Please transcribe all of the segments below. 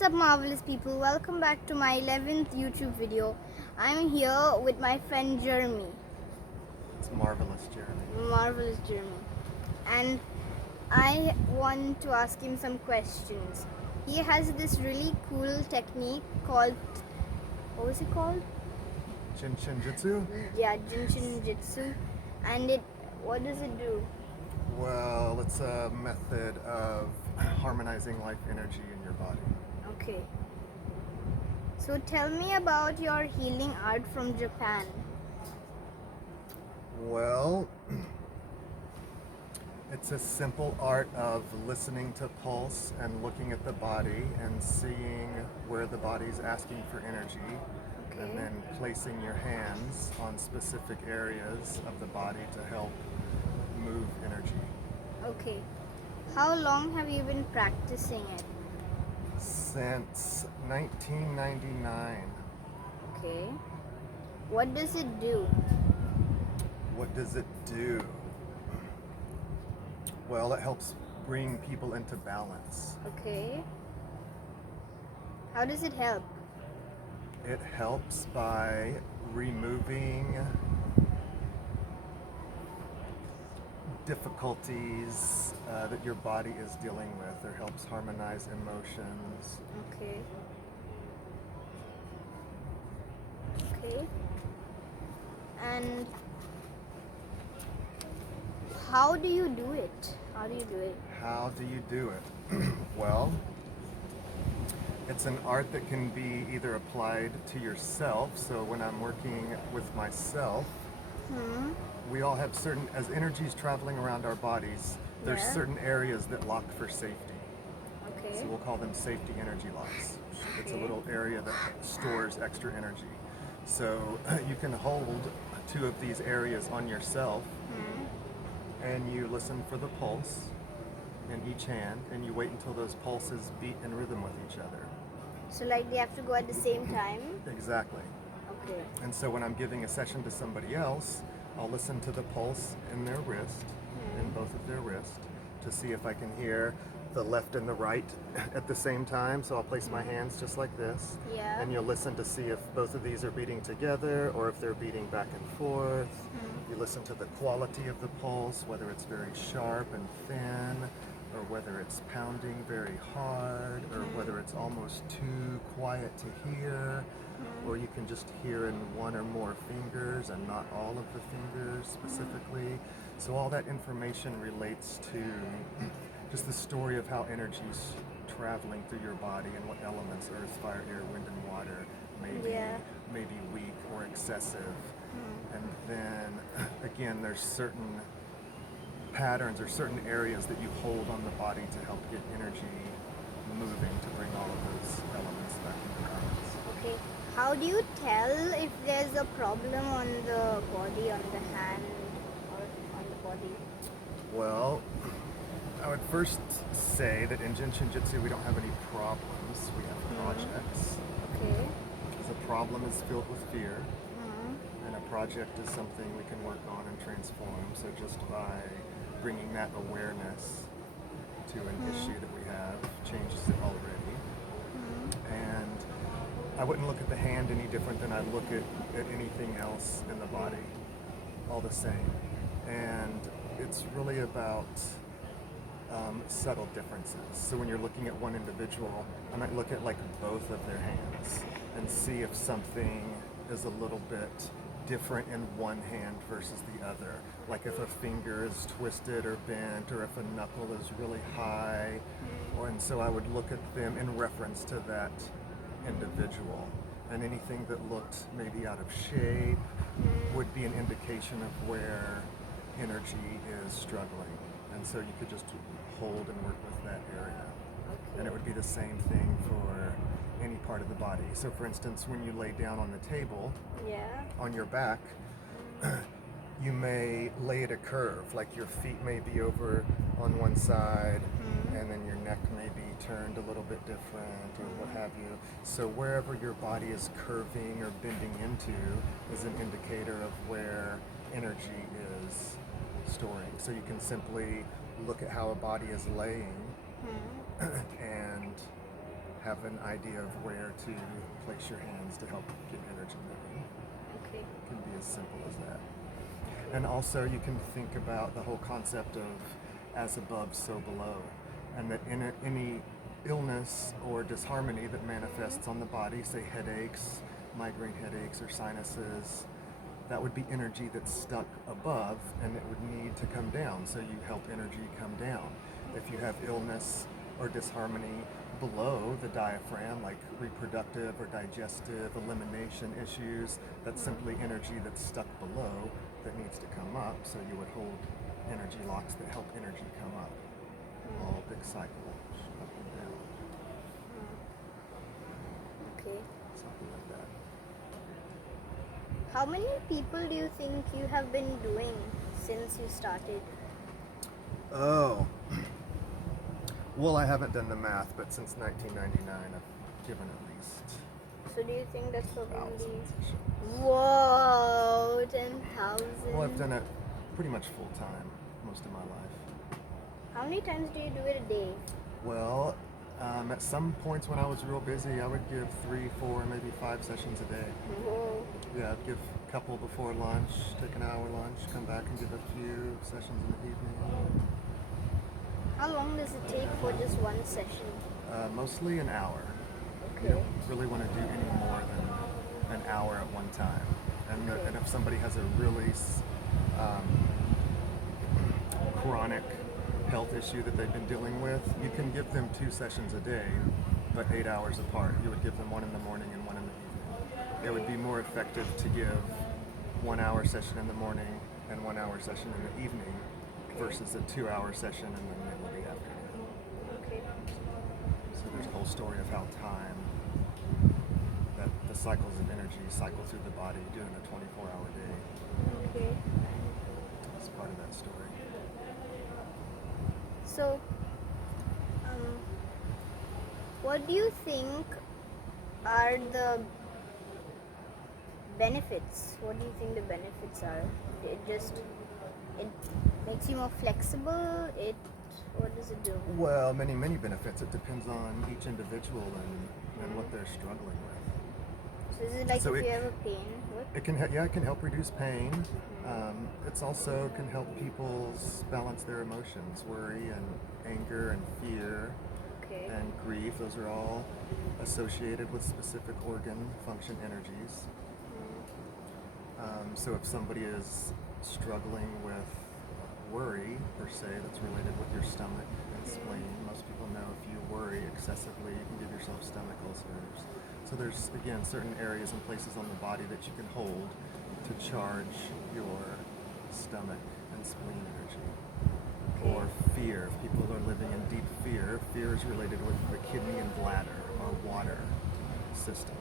What's up, marvelous people? Welcome back to my 11th YouTube video. I'm here with my friend Jeremy. It's marvelous, Jeremy. Marvelous Jeremy. And I want to ask him some questions. He has this really cool technique called, what was it called? Jin Shin Jyutsu? Yeah, Jin Shin Jyutsu. And what does it do? Well, it's a method of harmonizing life energy in your body. Okay. So tell me about your healing art from Japan. Well, it's a simple art of listening to pulse and looking at the body and seeing where the body's asking for energy. Okay. And then placing your hands on specific areas of the body to help move energy. Okay. How long have you been practicing it? Since 1999. Okay. What does it do? What does it do? Well, it helps bring people into balance. Okay. How does it help? It helps by removing difficulties that your body is dealing with, or helps harmonize emotions. Okay. Okay. And how do you do it? How do you do it? How do you do it? Well, it's an art that can be either applied to yourself. So when I'm working with myself, we all have certain, as energies traveling around our bodies, there's Yeah. certain areas that lock for safety. Okay. So we'll call them safety energy locks. It's a Okay. little area that stores extra energy. So you can hold two of these areas on yourself, and you listen for the pulse in each hand, and you wait until those pulses beat in rhythm with each other. So like they have to go at the same time? Exactly. Okay. And so when I'm giving a session to somebody else, I'll listen to the pulse in their wrist, in both of their wrists, to see if I can hear the left and the right at the same time. So I'll place my hands just like this. Yeah. And you'll listen to see if both of these are beating together or if they're beating back and forth. You listen to the quality of the pulse, whether it's very sharp and thin, or whether it's pounding very hard, or whether it's almost too quiet to hear, or you can just hear in one or more fingers and not all of the fingers specifically. So all that information relates to just the story of how energy's traveling through your body and what elements, earth, fire, air, wind, and water, may be weak or excessive. And then again, there's certain patterns or certain areas that you hold on the body to help get energy moving to bring all of those elements back into balance. Okay. How do you tell if there's a problem on the body, on the hand, or on the body? Well, I would first say that in Jin Shin Jyutsu we don't have any problems, we have projects. Okay. Because a problem is filled with fear, and a project is something we can work on and transform. So just by bringing that awareness to an issue that we have changes it already. And I wouldn't look at the hand any different than I look at anything else in the body, all the same. And it's really about subtle differences. So when you're looking at one individual, I might look at like both of their hands and see if something is a little bit different in one hand versus the other. Like if a finger is twisted or bent, or if a knuckle is really high, and so I would look at them in reference to that individual. And anything that looked maybe out of shape would be an indication of where energy is struggling. And so you could just hold and work with that area. And it would be the same thing for any part of the body. So for instance, when you lay down on the table, Yeah. on your back, you may lay at a curve, like your feet may be over on one side, and then your neck may be turned a little bit different, or what have you. So wherever your body is curving or bending into is an indicator of where energy is storing. So you can simply look at how a body is laying and have an idea of where to place your hands to help get energy moving. Okay. It can be as simple as that. And also you can think about the whole concept of as above, so below. And that in any illness or disharmony that manifests on the body, say headaches, migraine headaches, or sinuses, that would be energy that's stuck above and it would need to come down. So you help energy come down. If you have illness or disharmony below the diaphragm, like reproductive or digestive elimination issues, that's simply energy that's stuck below that needs to come up. So you would hold energy locks that help energy come up. All big cycle, up and down, Okay. something like that. How many people do you think you have been doing since you started? Oh. Well, I haven't done the math, but since 1999, I've given at least So do you think that's probably... thousands. Whoa, 10,000. Well, I've done it pretty much full time most of my life. How many times do you do it a day? Well, at some points when I was real busy, I would give 3, 4, maybe 5 sessions a day. Whoa. Yeah, I'd give a couple before lunch, take an hour lunch, come back and give a few sessions in the evening. How long does it take for just one session? Mostly an hour. You Okay. don't really want to do any more than an hour at one time. And if somebody has a really chronic health issue that they've been dealing with, you can give them 2 sessions a day, but 8 hours apart. You would give them one in the morning and one in the evening. It would be more effective to give 1 hour session in the morning and 1 hour session in the evening versus a 2-hour session in the middle of the afternoon. Okay. So there's a whole story of how time, that the cycles of energy cycle through the body doing a 24-hour day. Okay. It's part of that story. So, what do you think are the benefits? What do you think the benefits are? It makes you more flexible. What does it do? Well, many benefits. It depends on each individual and what they're struggling with. So is it like So if it- you have a pain? What? It can help reduce pain. It's also can help people balance their emotions, worry and anger and fear Okay. and grief. Those are all associated with specific organ function energies. So if somebody is struggling with worry, per se, that's related with your stomach and spleen, most people know if you worry excessively, you can give yourself stomach ulcers. So there's, again, certain areas and places on the body that you can hold to charge your stomach and spleen energy. Or fear. If people are living in deep fear, fear is related with the kidney and bladder or water system.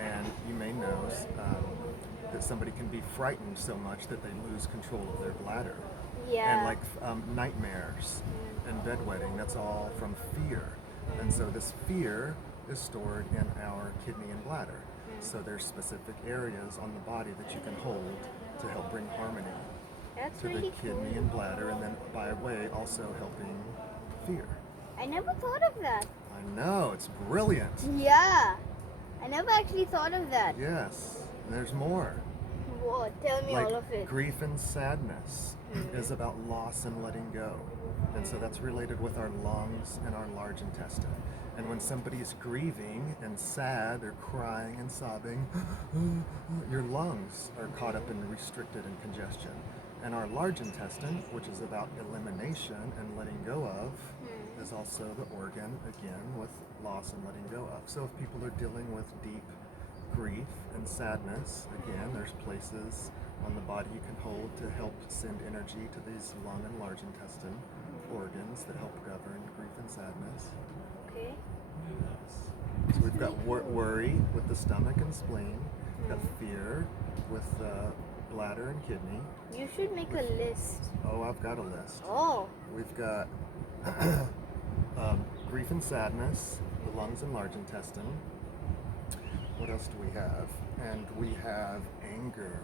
And you may know that somebody can be frightened so much that they lose control of their bladder. Yeah. And like nightmares and bedwetting, that's all from fear. And so this fear is stored in our kidney and bladder. So there's specific areas on the body that you can hold to help bring harmony That's to the really kidney cool. and bladder, and then by way also helping fear. I never thought of that. I know, it's brilliant. Yeah. I never actually thought of that. Yes, and there's more. Whoa, tell me Like all of it. grief and sadness is about loss and letting go. And so that's related with our lungs and our large intestine. And when somebody's grieving and sad, they're crying and sobbing, your lungs are caught up in restricted and congestion. And our large intestine, which is about elimination and letting go of, is also the organ, again, with loss and letting go of. So if people are dealing with deep grief and sadness, again, there's places on the body you can hold to help send energy to these lung and large intestine organs that help govern grief and sadness. Okay. So we've got worry with the stomach and spleen, we've got fear with the bladder and kidney. You should make a list. Oh, I've got a list. Oh. We've got grief and sadness, the lungs and large intestine. What else do we have? And we have anger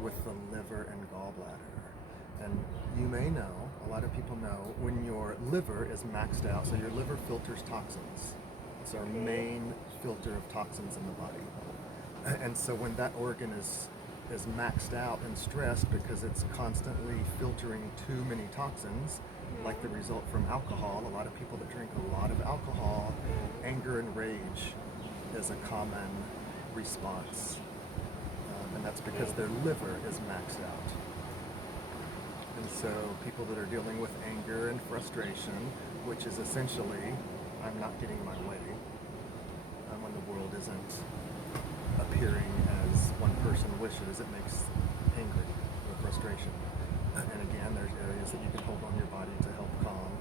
with the liver and gallbladder. And you may know, a lot of people know, when your liver is maxed out, so your liver filters toxins. It's our main filter of toxins in the body. And so when that organ is maxed out and stressed because it's constantly filtering too many toxins, like the result from alcohol, a lot of people that drink a lot of alcohol, anger and rage is a common response. And that's because their liver is maxed out. And so people that are dealing with anger and frustration, which is essentially, I'm not getting my way, when the world isn't appearing as one person wishes, it makes angry or frustration. And again, there's areas that you can hold on your body to help calm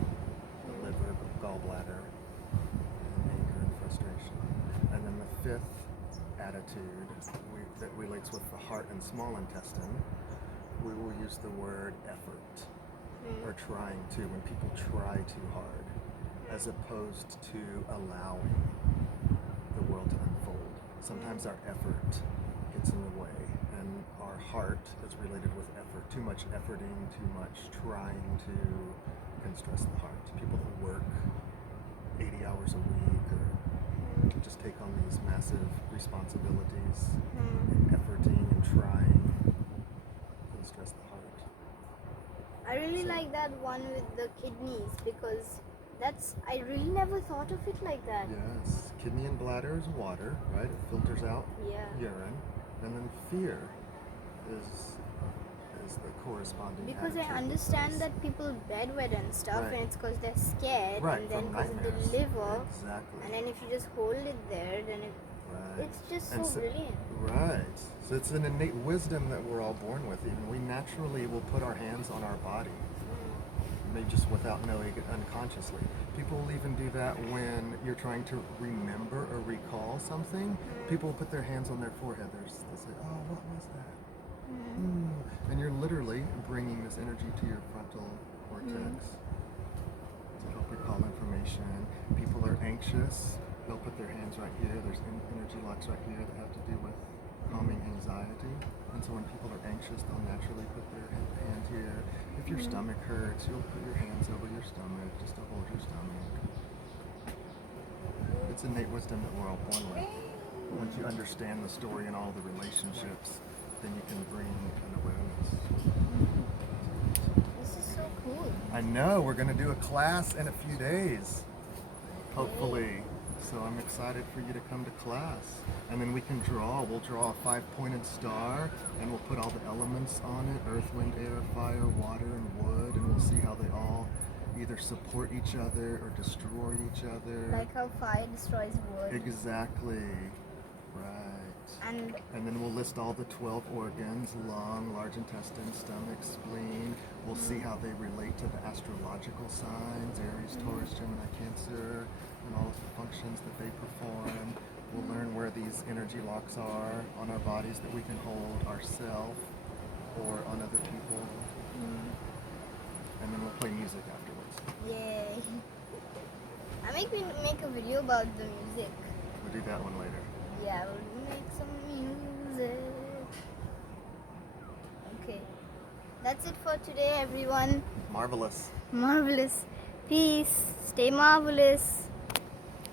the liver, the gallbladder, and anger and frustration. And then the fifth attitude that relates with the heart and small intestine, we will use the word effort, or trying to, when people try too hard, as opposed to allowing the world to unfold. Sometimes our effort gets in the way, and our heart is related with effort. Too much efforting, too much trying to can stress the heart. People that work 80 hours a week or just take on these massive responsibilities, and efforting and trying can stress the heart. I really like that one with the kidneys, because I really never thought of it like that. Yes, kidney and bladder is water, right? It filters out urine, and then fear is the corresponding. Because I understand that people bedwet and stuff, and it's because they're scared, and then from because of the nightmares. liver, Exactly. and then if you just hold it there, then it's just so brilliant. Right. So it's an innate wisdom that we're all born with. Even we naturally will put our hands on our body, maybe just without knowing it unconsciously. People will even do that when you're trying to remember or recall something. People will put their hands on their forehead. They'll say, "Oh, what was that?" And you're literally bringing this energy to your frontal cortex to help recall information. People are anxious. They'll put their hands right here. There's energy locks right here that have to do with calming anxiety. And so when people are anxious, they'll naturally put their hand here. If your stomach hurts, you'll put your hands over your stomach just to hold your stomach. It's innate wisdom that we're all born with. Once you understand the story and all the relationships, then you can bring an awareness. This is so cool. I know, we're going to do a class in a few days, hopefully. So I'm excited for you to come to class. And then we can we'll draw a 5-pointed star, and we'll put all the elements on it: earth, wind, air, fire, water, and wood, and we'll see how they all either support each other or destroy each other. Like how fire destroys wood. Exactly. Right. And then we'll list all the 12 organs: lung, large intestine, stomach, spleen. We'll see how they relate to the astrological signs: Aries, Taurus, Gemini, Cancer, and all of the functions that they perform. We'll learn where these energy locks are on our bodies that we can hold ourselves or on other people. And then we'll play music afterwards. Yay. I make a video about the music. We'll do that one later. Yeah, we'll make some music. Okay. That's it for today, everyone. Marvelous. Marvelous. Peace. Stay marvelous.